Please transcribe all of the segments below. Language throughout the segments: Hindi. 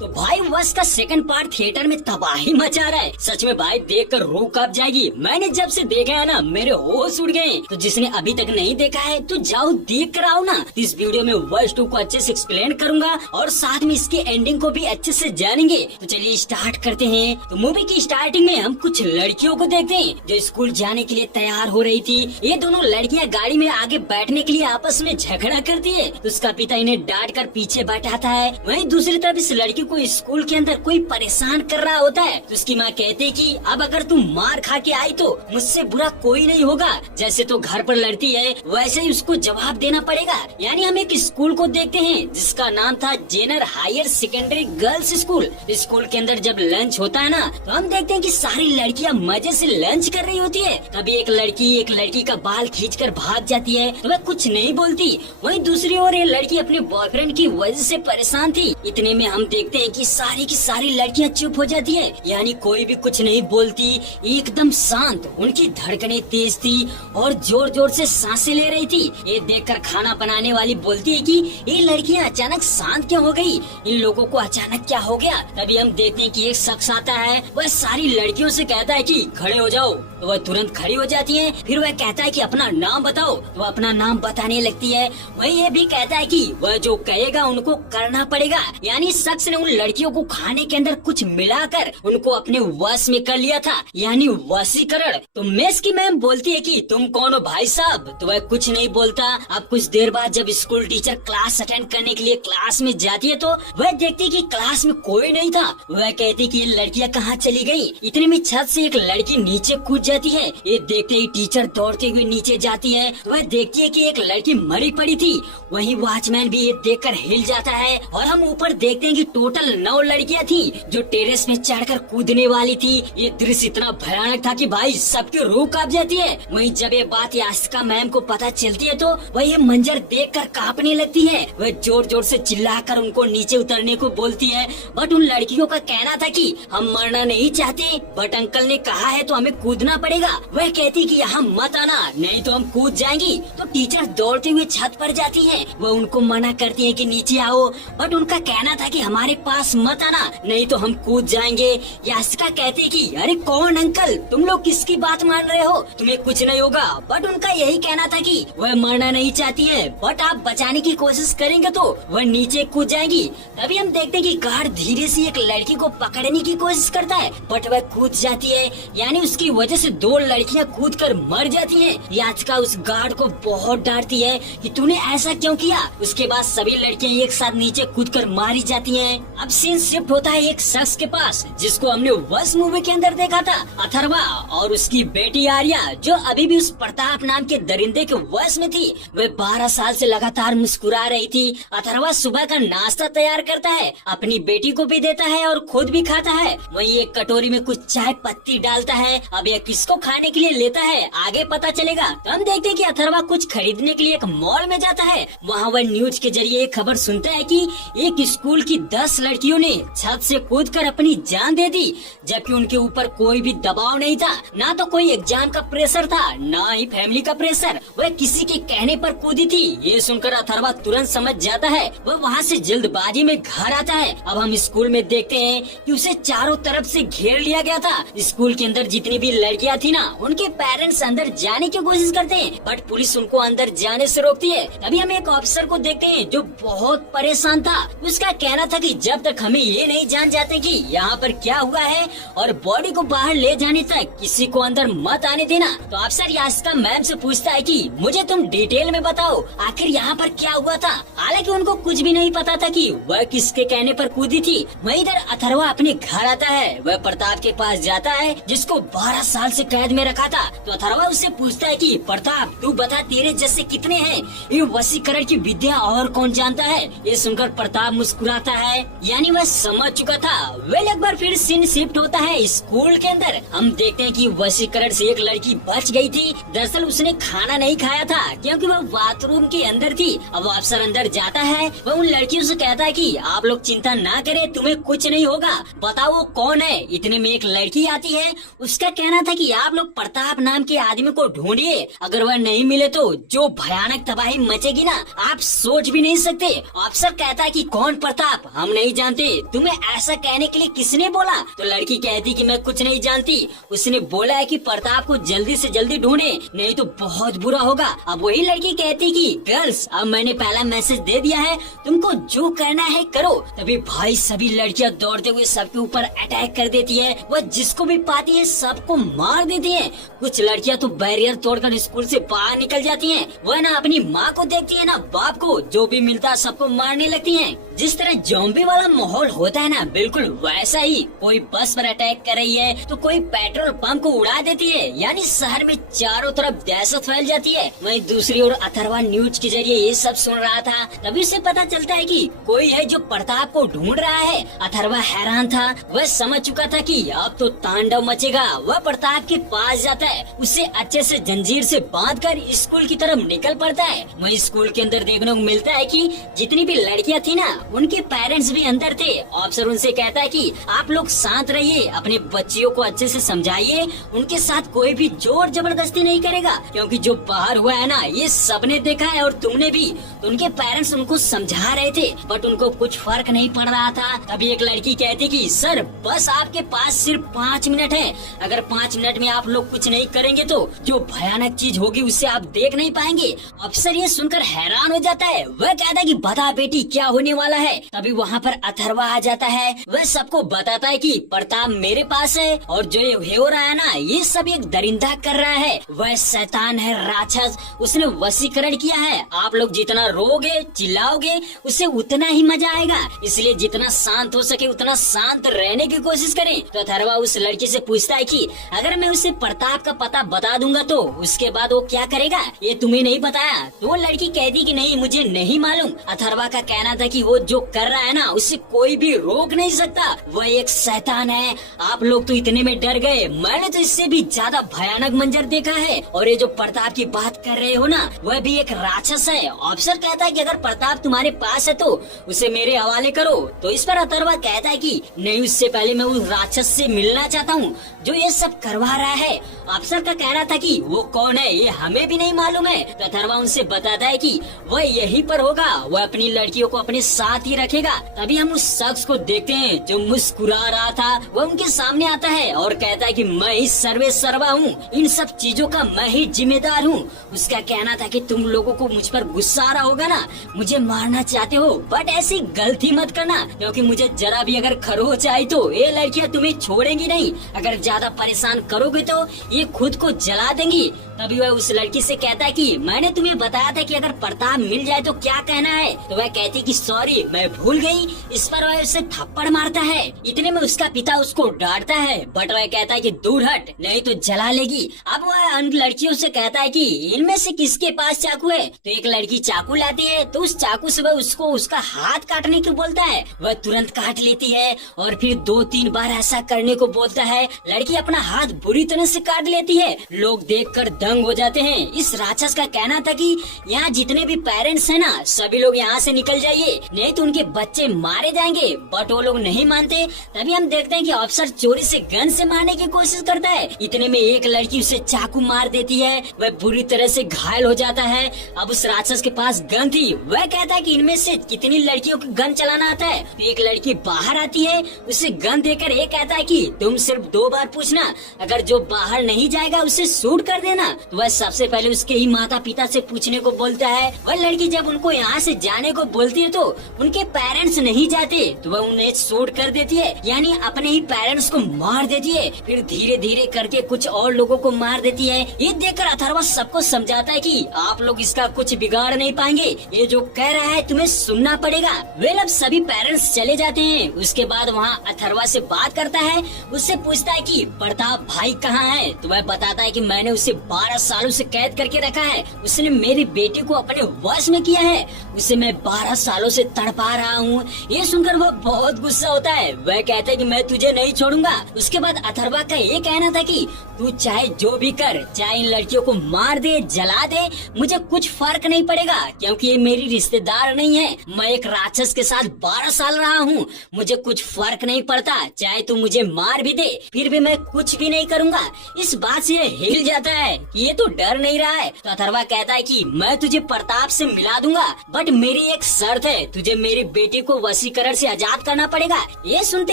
तो भाई वश का सेकंड पार्ट थिएटर में तबाही मचा रहा है। सच में भाई देख कर रूह कांप जाएगी। मैंने जब से देखा है ना मेरे होश उड़ गए। तो जिसने अभी तक नहीं देखा है तो जाओ देख कर आओ ना। इस वीडियो में वश 2 को अच्छे से एक्सप्लेन करूंगा और साथ में इसकी एंडिंग को भी अच्छे से जानेंगे। तो चलिए स्टार्ट करते हैं। तो मूवी की स्टार्टिंग में हम कुछ लड़कियों को देखते हैं जो स्कूल जाने के लिए तैयार हो रही थी। ये दोनों लड़कियां गाड़ी में आगे बैठने के लिए आपस में झगड़ा करती है। तो उसका पिता इन्हें डांट कर पीछे बैठाता है। वहीं दूसरी तरफ इस लड़की को स्कूल के अंदर कोई परेशान कर रहा होता है। तो उसकी माँ कहती है कि अब अगर तुम मार खा के आई तो मुझसे बुरा कोई नहीं होगा। जैसे तो घर पर लड़ती है वैसे ही उसको जवाब देना पड़ेगा। यानी हम एक स्कूल को देखते हैं जिसका नाम था Jenner higher secondary girls school. School के अंदर जब लंच होता है ना तो हम देखते हैं कि सारी लड़कियां मजे से लंच कर रही होती है। तभी एक लड़की का बाल खींचकर भाग जाती है तो वह कुछ नहीं बोलती। वहीं दूसरी ओर ये लड़की अपने बॉयफ्रेंड की वजह से परेशान थी। इतने में हम देखते हैं कि सारी की सारी लड़कियां चुप हो जाती है। यानी कोई भी कुछ नहीं बोलती, एकदम शांत। उनकी धड़कनें तेज थी और जोर जोर से सांसें ले रही थी। ये देखकर खाना बनाने वाली बोलती है कि ये लड़कियां अचानक शांत क्यों हो गई, इन लोगों को अचानक क्या हो गया। तभी हम देखते हैं कि एक शख्स आता है। वह सारी लड़कियों से कहता है कि खड़े हो जाओ। तो वह तुरंत खड़ी हो जाती है। फिर वह कहता है कि अपना नाम बताओ। तो वह अपना नाम बताने लगती है। वही ये भी कहता है कि वह जो कहेगा उनको करना पड़ेगा। यानी शख्स ने उन लड़कियों को खाने के अंदर कुछ मिलाकर उनको अपने वश में कर लिया था, यानी वशीकरण। तो मेस की मैम बोलती है कि तुम कौन हो भाई साहब। तो वह कुछ नहीं बोलता। अब कुछ देर बाद जब स्कूल टीचर क्लास अटेंड करने के लिए क्लास में जाती है तो वह देखती है कि क्लास में कोई नहीं था। वह कहती है कि ये लड़कियां कहाँ चली गयी। इतने में छत से एक लड़की नीचे कूद जाती है। ये देखते ही टीचर दौड़ते हुए नीचे जाती है। वह देखती है कि एक लड़की मरी पड़ी थी। वहीं वॉचमैन भी ये देखकर हिल जाता है। और हम ऊपर देखते हैं कि टोटल 9 लड़कियां थी जो टेरेस में चढ़कर कूदने वाली थी। ये दृश्य इतना भयानक था कि भाई सबकी रूह कांप जाती है। वहीं जब ये बात यास्का मैम को पता चलती है तो वह ये मंजर देखकर कांपने लगती है। वह जोर जोर से चिल्लाकर उनको नीचे उतरने को बोलती है। बट उन लड़कियों का कहना था कि हम मरना नहीं चाहते, बट अंकल ने कहा है तो हमें कूदना पड़ेगा। वह कहती कि यहाँ मत आना नहीं तो हम कूद जाएंगी। तो टीचर दौड़ते हुए छत पर जाती है। वह उनको मना करती है कि नीचे आओ, बट उनका कहना था कि हमारे पास मत आना नहीं तो हम कूद जाएंगे। यास्का कहती कि अरे कौन अंकल, तुम लोग किसकी बात मान रहे हो, तुम्हें कुछ नहीं होगा। बट उनका यही कहना था कि वह मरना नहीं चाहती है, बट आप बचाने की कोशिश करेंगे तो वह नीचे कूद जाएगी। तभी हम देखते हैं कि गार्ड धीरे से एक लड़की को पकड़ने की कोशिश करता है, बट वह कूद जाती है। यानी उसकी वजह से 2 लड़कियां कूदकर मर जाती हैं। यास्का उस गार्ड को बहुत डांटती है कि तूने ऐसा क्यों किया। उसके बाद सभी लड़कियां एक साथ नीचे कूदकर मारी जाती हैं। अब सीन शिफ्ट होता है एक शख्स के पास जिसको हमने वश मूवी के अंदर देखा था, अथर्वा और उसकी बेटी आर्या, जो अभी भी उस प्रताप नाम के दरिंदे के वश में थी। वह 12 साल से लगातार मुस्कुरा रही थी। अथर्वा सुबह का नाश्ता तैयार करता है, अपनी बेटी को भी देता है और खुद भी खाता है। वहीं एक कटोरी में कुछ चाय पत्ती डालता है। अब यह किसको खाने के लिए लेता है आगे पता चलेगा। तो हम देखते हैं कि अथर्वा कुछ खरीदने के लिए एक मॉल में जाता है। वहाँ वह न्यूज के जरिए एक खबर सुनता है कि एक स्कूल की 10 लड़कियों ने छत से कूदकर अपनी जान दे दी, जबकि उनके ऊपर कोई भी दबाव नहीं था। ना तो कोई एग्जाम का प्रेशर था, ना ही फैमिली का प्रेशर। वह किसी के कहने पर कूदी थी। ये सुनकर अथर्वा तुरंत समझ जाता है। वह वहाँ से जल्दबाजी में घर आता है। अब हम स्कूल में देखते हैं कि उसे चारों तरफ से घेर लिया गया था। स्कूल के अंदर जितनी भी लड़कियां थी ना, उनके पेरेंट्स अंदर जाने की कोशिश करते हैं, बट पुलिस उनको अंदर जाने से रोकती है। तभी हम एक ऑफिसर को देखते हैं जो बहुत परेशान था। उसका कहना था कि जब तक हमें ये नहीं जान जाते कि यहाँ पर क्या हुआ है और बॉडी को बाहर ले जाने तक किसी को अंदर मत आने देना। तो अफसर यास्का मैम से पूछता है कि मुझे तुम डिटेल में बताओ आखिर यहाँ पर क्या हुआ था। हालांकि उनको कुछ भी नहीं पता था कि वह किसके कहने पर कूदी थी। वहीं इधर अथर्वा अपने घर आता है। वह प्रताप के पास जाता है जिसको 12 साल से कैद में रखा था। तो अथर्वा उससे पूछता है कि प्रताप तू बता तेरे जैसे कितने हैं, ये वशीकरण की विद्या और कौन जानता है। ये सुनकर प्रताप मुस्कुराता है, यानी वह समझ चुका था। वेल एक बार फिर सीन शिफ्ट होता है स्कूल के अंदर। हम देखते हैं कि वशीकरण से एक लड़की बच गई थी। दरअसल उसने खाना नहीं खाया था क्योंकि वह बाथरूम के अंदर थी। अब वो अफसर अंदर जाता है। वह उन लड़कियों से कहता है कि आप लोग चिंता ना करें, तुम्हें कुछ नहीं होगा, बताओ वो कौन है। इतने में एक लड़की आती है। उसका कहना था कि आप लोग प्रताप नाम के आदमी को ढूंढिए, अगर वह नहीं मिले तो जो भयानक तबाही मचेगी ना आप सोच भी नहीं सकते। अफसर कहता है कि कौन प्रताप, हम नहीं जानते, तुम्हें ऐसा कहने के लिए किसने बोला? तो लड़की कहती कि मैं कुछ नहीं जानती, उसने बोला है कि प्रताप को जल्दी से जल्दी ढूंढे, नहीं तो बहुत बुरा होगा। अब वही लड़की कहती कि गर्ल्स, अब मैंने पहला मैसेज दे दिया है, तुमको जो करना है करो। तभी भाई सभी लड़कियां दौड़ते हुए सबके ऊपर अटैक कर देती है, वह जिसको भी पाती है सबको मार देती है। कुछ लड़कियां तो बैरियर तोड़कर स्कूल से बाहर निकल जाती हैं, वह ना अपनी माँ को देखती है ना बाप को, जो भी मिलता सबको मारने लगती हैं। जिस तरह ज़ॉम्बी वाला माहौल होता है ना, बिल्कुल वैसा ही। कोई बस पर अटैक कर रही है तो कोई पेट्रोल पंप को उड़ा देती है, यानी शहर में चारों तरफ दहशत फैल जाती है। वहीं दूसरी ओर अथर्वा न्यूज के जरिए ये सब सुन रहा था, तभी उसे पता चलता है कि कोई है जो प्रताप को ढूंढ रहा है। अथर्वा हैरान था, वह समझ चुका था कि अब तो तांडव मचेगा। वह प्रताप के पास जाता है, उसे अच्छे से जंजीर से बांधकर स्कूल की तरफ निकल पड़ता है। वहीं स्कूल के अंदर देखने को मिलता है कि जितनी भी लड़कियां थी ना, उनके पेरेंट्स भी अंदर थे। ऑफिसर उनसे कहता है कि आप लोग शांत रहिए, अपने बच्चियों को अच्छे से समझाइए, उनके साथ कोई भी जोर जबरदस्ती नहीं करेगा, क्योंकि जो बाहर हुआ है ना ये सबने देखा है और तुमने भी। तो उनके पेरेंट्स उनको समझा रहे थे, बट उनको कुछ फर्क नहीं पड़ रहा था। तभी एक लड़की कहती कि सर बस आपके पास सिर्फ 5 मिनट है, अगर 5 मिनट में आप लोग कुछ नहीं करेंगे तो जो भयानक चीज होगी उससे आप देख नहीं पाएंगे। अफसर ये सुनकर हैरान हो जाता है, वह कहता है कि बता बेटी क्या होने वाला है। तभी वहाँ पर अथर्वा आ जाता है, वह सबको बताता है कि प्रताप मेरे पास है और जो ये हो रहा है ना ये सब एक दरिंदा कर रहा है, वह शैतान है, राक्षस, उसने वशीकरण किया है। आप लोग जितना रोगे चिल्लाओगे उससे उतना ही मजा आएगा, इसलिए जितना शांत हो सके उतना शांत रहने की कोशिश करें। तो अथर्वा उस लड़की से पूछता है कि अगर मैं उसे प्रताप का पता बता दूंगा तो उसके बाद वो क्या करेगा, ये तुम्हें नहीं बताया? तो वो लड़की कहती कि नहीं मुझे नहीं मालूम। अथर्वा का कहना था कि वो जो कर रहा है ना उससे कोई भी रोक नहीं सकता, वह एक शैतान है। आप लोग तो इतने में डर गए, मैंने तो इससे भी ज्यादा भयानक मंजर देखा है। और ये जो प्रताप की बात कर रहे हो ना वह भी एक राक्षस है। ऑफिसर कहता है कि अगर प्रताप तुम्हारे पास है तो उसे मेरे हवाले करो। तो इस पर अथर्वा कहता है कि नहीं, उससे पहले मैं उस राक्षस से मिलना चाहता हूँ जो ये सब करवा रहा है। अफसर का कहना था कि वो कौन है ये हमें भी नहीं मालूम है। तो अथर्वा उनसे बताता है कि वह यहीं पर होगा, वह अपनी लड़कियों को अपने साथ ही रखेगा। तभी हम उस शख्स को देखते हैं जो मुस्कुरा रहा था, वह उनके सामने आता है और कहता है कि मैं ही सर्वे सर्वा हूँ, इन सब चीजों का मैं ही जिम्मेदार हूँ। उसका कहना था कि तुम लोगों को मुझ पर गुस्सा आ रहा होगा ना, मुझे मारना चाहते हो, बट ऐसी गलती मत करना, क्योंकि मुझे जरा भी अगर खरोच आई तो ये लड़कियाँ तुम्हें छोड़ेंगी नहीं। अगर ज्यादा परेशान करोगे तो ये खुद को जला देंगी। तभी वह उस लड़की से कहता है कि मैंने तुम्हें बताया था कि अगर प्रताप मिल जाए तो क्या कहना है। तो वह कहती कि सॉरी मैं भूल गई। इस पर वह उसे थप्पड़ मारता है। इतने में उसका पिता उसको डांटता है, बट वह कहता है कि दूर हट नहीं तो जला लेगी। अब वह उन लड़कियों से कहता है कि इनमें से किसके पास चाकू है। तो एक लड़की चाकू लाती है, तो उस चाकू से वह उसको उसका हाथ काटने को बोलता है। वह तुरंत काट लेती है और फिर 2-3 बार ऐसा करने को बोलता है। लड़की अपना हाथ बुरी तरह से काट लेती है। लोग देखकर दंग हो जाते हैं। इस राक्षस का कहना था कि यहाँ जितने भी पेरेंट्स हैं ना सभी लोग यहाँ से निकल जाइए, नहीं तो उनके बच्चे मारे जाएंगे, बट वो लोग नहीं मानते। तभी हम देखते हैं कि अफसर चोरी से गन से मारने की कोशिश करता है। इतने में एक लड़की उसे चाकू मार देती है, वह बुरी तरह से घायल हो जाता है। अब उस राक्षस के पास गन थी, वह कहता है कि इनमें से कितनी लड़कियों को गन चलाना आता है। तो एक लड़की बाहर आती है, उसे गन देकर ये कहता है कि तुम सिर्फ 2 बार पूछना, अगर जो बाहर नहीं जाएगा उसे शूट कर देना। तो वह सबसे पहले उसके ही माता पिता से पूछने को बोलता है। वह लड़की जब उनको यहाँ से जाने को बोलती है तो उनके पेरेंट्स नहीं जाते, तो वह उन्हें शूट कर देती है, यानी अपने ही पेरेंट्स को मार देती है। फिर धीरे धीरे करके कुछ और लोगों को मार देती है। ये देखकर अथर्वा सबको समझाता है कि आप लोग इसका कुछ बिगाड़ नहीं पाएंगे, ये जो कह रहा है तुम्हें सुनना पड़ेगा। वे अब सभी पेरेंट्स चले जाते हैं। उसके बाद वहाँ अथर्वा से बात करता है, उससे पूछता है कि प्रताप भाई कहाँ है। तो वह बताता है कि मैंने उसे 12 सालों से कैद करके रखा है, उसने मेरी बेटी को अपने वश में किया है, उसे मैं 12 सालों से तड़पा रहा हूँ। ये सुनकर वह बहुत गुस्सा होता है। वह कहता है कि मैं तुझे नहीं छोड़ूंगा। उसके बाद अथर्वा का ये कहना था कि तू चाहे जो भी कर, चाहे इन लड़कियों को मार दे जला दे, मुझे कुछ फर्क नहीं पड़ेगा, क्योंकि ये मेरी रिश्तेदार नहीं है। मैं एक राक्षस के साथ 12 साल रहा हूँ, मुझे कुछ फर्क नहीं पड़ता, चाहे तू मुझे मार भी दे फिर भी मैं कुछ भी नहीं करूँगा। इस बात से हिल जाता है कि ये तो डर नहीं रहा है। तो अथर्वा कहता है कि मैं तुझे प्रताप से मिला दूंगा, बट मेरी एक शर्त है, तुझे मेरी बेटी को वशीकरण वशीकरण से आजाद करना पड़ेगा। ये सुनते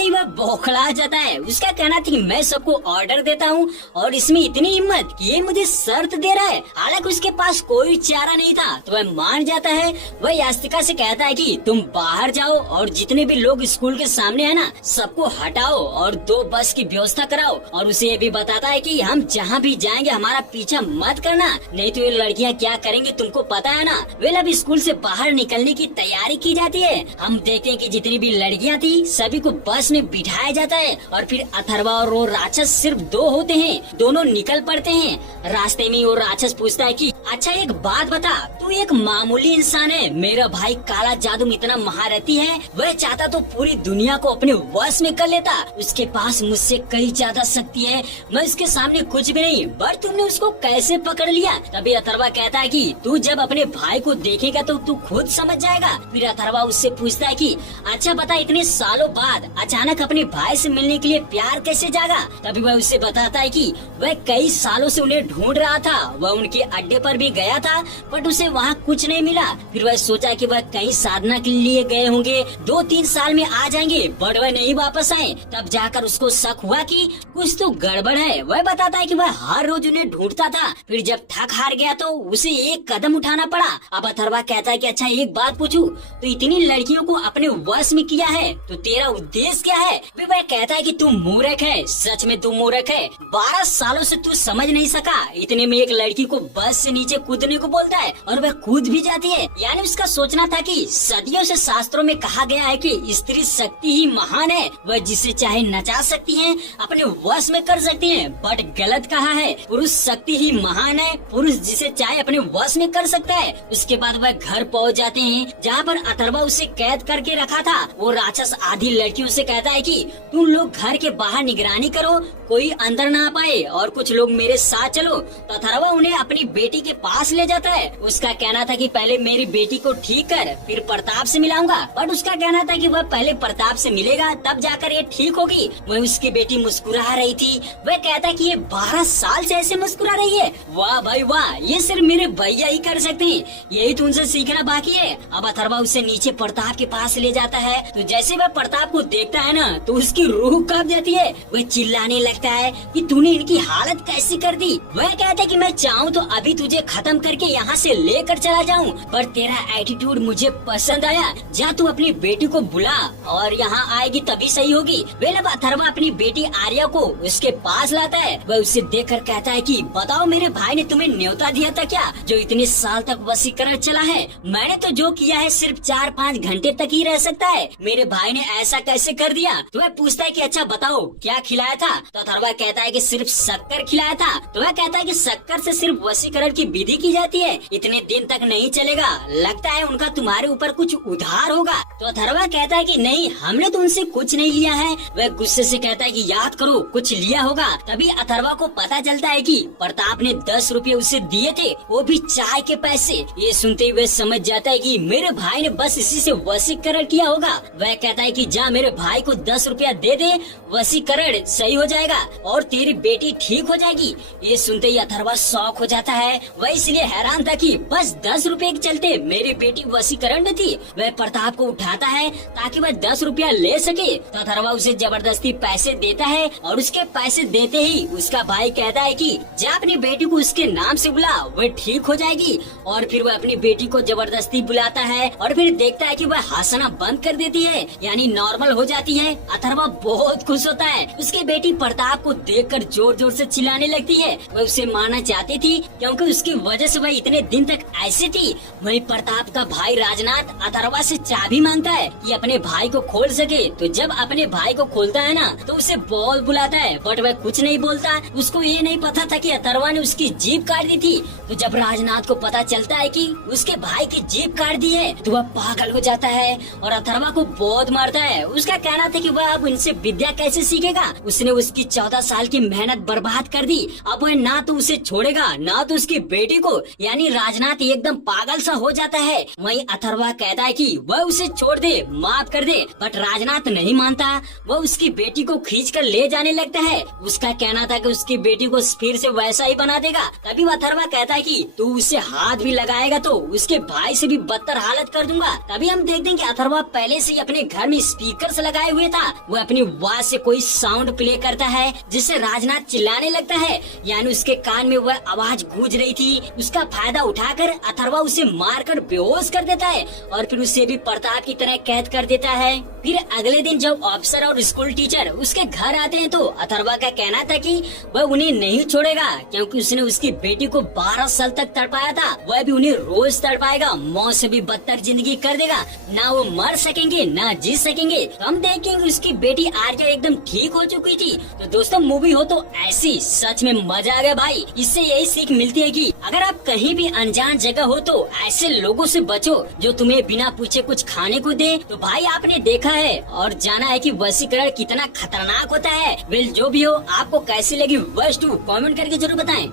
ही वह बौखला जाता है। उसका कहना था कि मैं सबको ऑर्डर देता हूँ और इसमें इतनी हिम्मत कि ये मुझे शर्त दे रहा है। हालांकि उसके पास कोई चारा नहीं था तो वह मान जाता है। वह यास्तिका से कहता है कि तुम बाहर जाओ और जितने भी लोग स्कूल के सामने है ना सबको हटाओ और 2 बस की व्यवस्था कराओ। और उसे ये भी बताता है कि हम जहाँ भी जाएंगे हमारा पीछा मत करना, नहीं तो ये लड़कियाँ क्या करेंगी तुमको पता है ना। वे अब स्कूल से बाहर निकलने की तैयारी की जाती है। हम देखते हैं कि जितनी भी लड़कियाँ थी सभी को बस में बिठाया जाता है और फिर अथर्वा और वो राक्षस सिर्फ 2 होते हैं। दोनों निकल पड़ते हैं। रास्ते में वो राक्षस पूछता है कि अच्छा एक बात बता, तू एक मामूली इंसान है, मेरा भाई काला जादू में इतना महारथी है, वह चाहता तो पूरी दुनिया को अपने वश में कर लेता। उसके पास मुझसे कई ज्यादा शक्ति है, मैं उसके सामने कुछ भी नहीं, पर तुमने उसको कैसे पकड़ लिया। तभी अथर्वा कहता है कि तू जब अपने भाई को देखेगा तो तू खुद समझ जाएगा। फिर अथर्वा उससे पूछता है कि अच्छा बता, इतने सालों बाद अचानक अपने भाई से मिलने के लिए प्यार कैसे जागा। तभी वह उससे बताता है कि वह कई सालों से उन्हें ढूंढ रहा था। वह उनके अड्डे पर भी गया था बट उसे वहाँ कुछ नहीं मिला। फिर वह सोचा कि वह कहीं साधना के लिए गए होंगे, 2-3 साल में आ जाएंगे, बट वह नहीं वापस आए। तब जाकर उसको शक हुआ कि कुछ तो गड़बड़ है। वह बताता है कि वह हर रोज उन्हें ढूंढता था, फिर जब थक हार गया तो उसे एक कदम उठाना पड़ा। अब अथर्वा कहता है कि अच्छा एक बात पूछूं, तो इतनी लड़कियों को अपने वश में किया है तो तेरा उद्देश्य क्या है। फिर वह कहता है कि तू मूर्ख है, सच में तू मूर्ख है, 12 सालों से तू समझ नहीं सका। इतने में एक लड़की को बस से नीचे कूदने को बोलता है और वह कूद भी जाती है। यानी उसका सोचना था कि सदियों से शास्त्रों में कहा गया है कि स्त्री शक्ति ही महान है, वह जिसे चाहे नचा सकती है, अपने वश में कर सकती है, बट गलत कहा है, पुरुष शक्ति ही महान है, पुरुष जिसे चाहे अपने वश में कर सकता है। उसके बाद वह घर पहुंच जाते हैं जहाँ पर अथर्वा उसे कैद करके रखा था। वो राक्षस आधी लड़कियों से कहता है कि तुम लोग घर के बाहर निगरानी करो, कोई अंदर ना आ पाए, और कुछ लोग मेरे साथ चलो। तो अथर्वा उन्हें अपनी बेटी के पास ले जाता है। उसका कहना था कि पहले मेरी बेटी को ठीक कर, फिर प्रताप से मिलाऊंगा, बट उसका कहना था कि वह पहले प्रताप से मिलेगा तब जाकर ये ठीक होगी। वह उसकी बेटी मुस्कुरा रही थी। वह कहता है कि ये 12 साल से ऐसे मुस्कुरा रही है। वाह भाई वाह, ये सिर्फ मेरे भैया ही कर सकते हैं, यही तो उनसे सीखना बाकी है। अब अथर्वा उसे नीचे प्रताप के पास ले जाता है। तो जैसे वह प्रताप को देखता है ना तो उसकी रूह कांप जाती है। वह चिल्लाने लगता है कि तूने इनकी हालत कैसी कर दी। वह कहता है कि मैं चाहूँ तो अभी तुझे खत्म करके यहाँ से लेकर चला जाऊँ, पर तेरा एटीट्यूड मुझे पसंद आया। जा तू अपनी बेटी को बुला और यहाँ आएगी तभी सही होगी। अब अथर्वा अपनी बेटी आर्या को उसके पास लाता है। वह उसे देखकर कहता है कि बताओ मेरे भाई ने तुम्हें न्योता दिया था क्या, जो इतने साल तक वशीकरण चला है। मैंने तो जो किया है सिर्फ 4-5 घंटे तक ही रह सकता है, मेरे भाई ने ऐसा कैसे कर दिया। तो वह पूछता है कि अच्छा बताओ क्या खिलाया था। तो अथर्वा कहता है कि सिर्फ शक्कर खिलाया था। तो वह कहता है कि शक्कर से सिर्फ वशीकरण की विधि की जाती है, इतने दिन तक नहीं चलेगा, लगता है उनका तुम्हारे ऊपर कुछ उधार होगा। तो अथर्वा कहता है कि नहीं, हमने तो उनसे कुछ नहीं लिया है। वह गुस्से से कहता है कि याद करो कुछ लिया होगा। तभी अथर्वा को पता चलता है कि प्रताप ने 10 रुपए उसे दिए थे, वो भी चाय के पैसे। ये सुनते ही वह समझ जाता है कि मेरे भाई ने बस इसी से वशीकरण किया होगा। वह कहता है कि जा मेरे भाई को 10 रुपया दे दे, वशीकरण सही हो जाएगा और तेरी बेटी ठीक हो जाएगी। ये सुनते ही अथर्वा शॉक हो जाता है। वह इसलिए हैरान था कि बस 10 रुपए के चलते मेरी बेटी वशीकरण में थी। वह प्रताप को उठाता है ताकि वह 10 रुपया ले सके। तो अथर्वा उसे जबरदस्ती पैसे देता है और उसके पैसे देते ही उसका भाई कहता है कि जा अपनी बेटी को उसके नाम से बुला, वह ठीक हो जाएगी। और फिर वह अपनी बेटी को जबरदस्ती बुलाता है और फिर देखता है कि वह हंसना बंद कर देती है, यानी नॉर्मल हो जाती है। अथर्वा बहुत खुश होता है। उसकी बेटी प्रताप को देखकर जोर जोर से चिल्लाने लगती है। वह उसे मारना चाहती थी क्योंकि उसकी वजह से वह इतने दिन तक ऐसी थी। वही प्रताप का भाई राजनाथ अथर्वा से चाबी मांगता है कि अपने भाई को खोल सके। तो जब अपने भाई को खोलता है ना तो उसे बॉल बुलाता है, बट वह कुछ नहीं बोलता। उसको ये नहीं पता था कि अथर्वा ने उसकी जीभ काट दी थी। तो जब राजनाथ को पता चलता है कि उसके भाई की जीभ काट दी है तो वह पागल हो जाता है और अथर्वा को बहुत मारता है। उसका कहना था कि वह अब उनसे विद्या कैसे सीखेगा। उसने उसकी 14 साल की मेहनत बर्बाद कर दी। अब वह ना तो उसे छोड़ेगा ना तो उसकी बेटी को, यानी राजनाथ एकदम पागल सा हो जाता है। वहीं अथर्वा कहता है कि वह उसे छोड़ दे, माफ कर दे, बट राजनाथ नहीं मानता। वह उसकी बेटी को खींच कर ले जाने लगता है। उसका कहना था कि उसकी बेटी को फिर से वैसा ही बना देगा। तभी अथर्वा कहता है कि तू उसे हाथ भी लगाएगा तो उसके भाई से भी बदतर हालत कर दूंगा। तभी हम देखते हैं कि अथर्वा वह पहले से ही अपने घर में स्पीकर लगाए हुए था। वह अपनी आवाज से कोई साउंड प्ले करता है जिससे राजनाथ चिल्लाने लगता है, यानी उसके कान में वह आवाज गूंज रही थी। उसका फायदा उठाकर अथर्वा उसे मारकर बेहोश कर देता है और फिर उसे भी प्रताप की तरह कैद कर देता है। फिर अगले दिन जब ऑफिसर और स्कूल टीचर उसके घर आते हैं तो अथर्वा का कहना था कि वह उन्हें नहीं छोड़ेगा, क्योंकि उसने उसकी बेटी को 12 साल तक तड़पाया था। वह भी उन्हें रोज तड़पाएगा, मौत से भी बदतर जिंदगी कर देगा। ना वो मर सकेंगे ना जी सकेंगे। तो हम देखेंगे उसकी बेटी आर्या एकदम ठीक हो चुकी थी। तो दोस्तों मूवी हो तो ऐसी, सच में मजा आ गया भाई। इससे यही सीख मिलती है कि अगर आप कहीं भी अनजान जगह हो तो ऐसे लोगों से बचो जो तुम्हें बिना पूछे कुछ खाने को दे। तो भाई आपने देखा है और जाना है कि वशीकरण कितना खतरनाक होता है। वेल जो भी हो, आपको कैसी लगी वर्स्ट कमेंट करके जरूर बताएं।